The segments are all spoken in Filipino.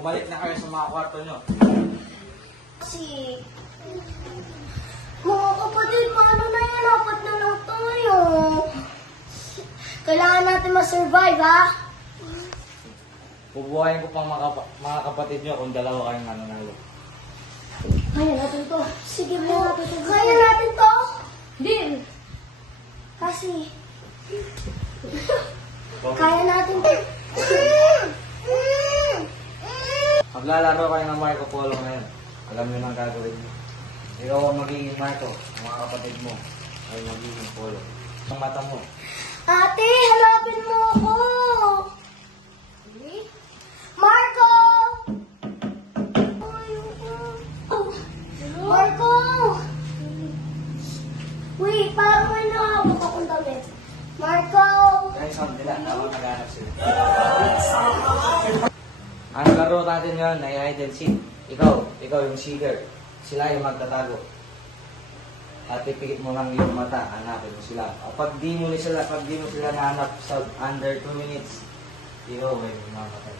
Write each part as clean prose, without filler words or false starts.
bumalik na kayo sa mga kwarto nyo. Kasi, mga kapatid, paano na yan? Apat na lang tayo. Kailangan natin ma-survive, ha? Bubuhayin ko pang mga kapatid nyo kung dalawa kayong mananalo. Kaya natin to. Sige po. Kaya natin to. Din. Kasi, kaya natin to. Maglalaro kayo ng Marco Polo ngayon. Alam nyo nang gagawin nyo. Ikaw ang magiging Marco, mga kapatid mo ay magiging Polo. Ang mata mo. Ate, hanapin mo ako. Marco! Marco! Wait, parang may nakabot akong damit. Marco! Kaya sound nila, habang naghanap sila. Ang laro natin ngayon ay hide and seek. Ikaw yung seeker. Sila yung magtatago. At ipikit mo lang yung mata, hanapin mo sila. Pag di mo sila nahanap sa under 2 minutes, ikaw ay mamatay.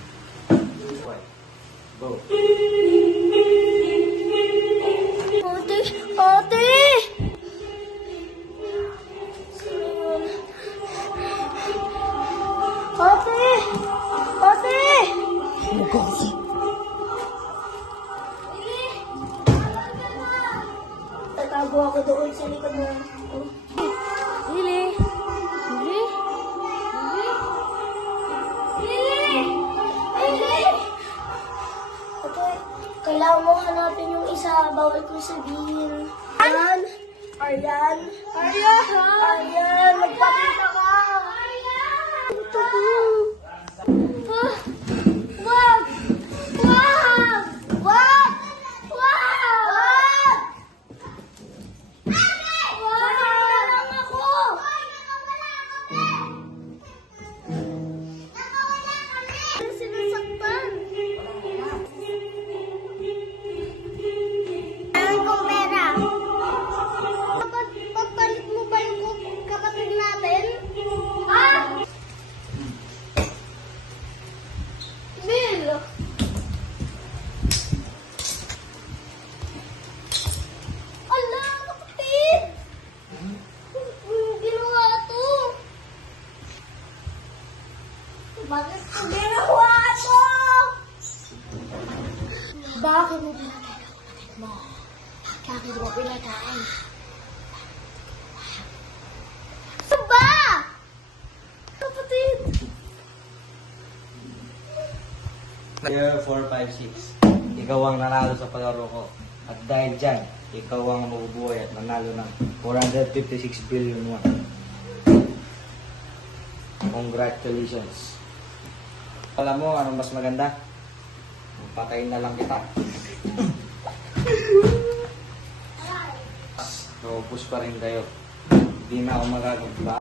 Okay. Go. Ate! Ate! Ate! Ate! Tatago ako doon sa likod mo. Lili! Lili! Lili! Lili! Ate, kailangan mo hanapin yung isa. Bawal ko sabihin. Aryan! Aryan! Aryan! Aryan! Magpakita ka! Ito ko! Ah! Wag! Wag! Wag! Wag! Wag lang ako! Sinasaktan! Ang kumpera! Pagpalit mo ba yung kapatid natin? Ha? Bill! Ala, kapatid! Ginawa to! Bakit ko ginawa to? Bakit mo pinatay ang kapatid mo? Bakit mo pinatay? Ano ba? Kapatid! Year 4, 5, 6. Ikaw ang nanalo sa palaro ko. At dahil dyan, ikaw ang mabubuhay at nanalo ng 456 billion won. Congratulations. Alam mo, anong mas maganda? Patayin na lang kita. Naupos pa rin kayo. Hindi na ako magagawa.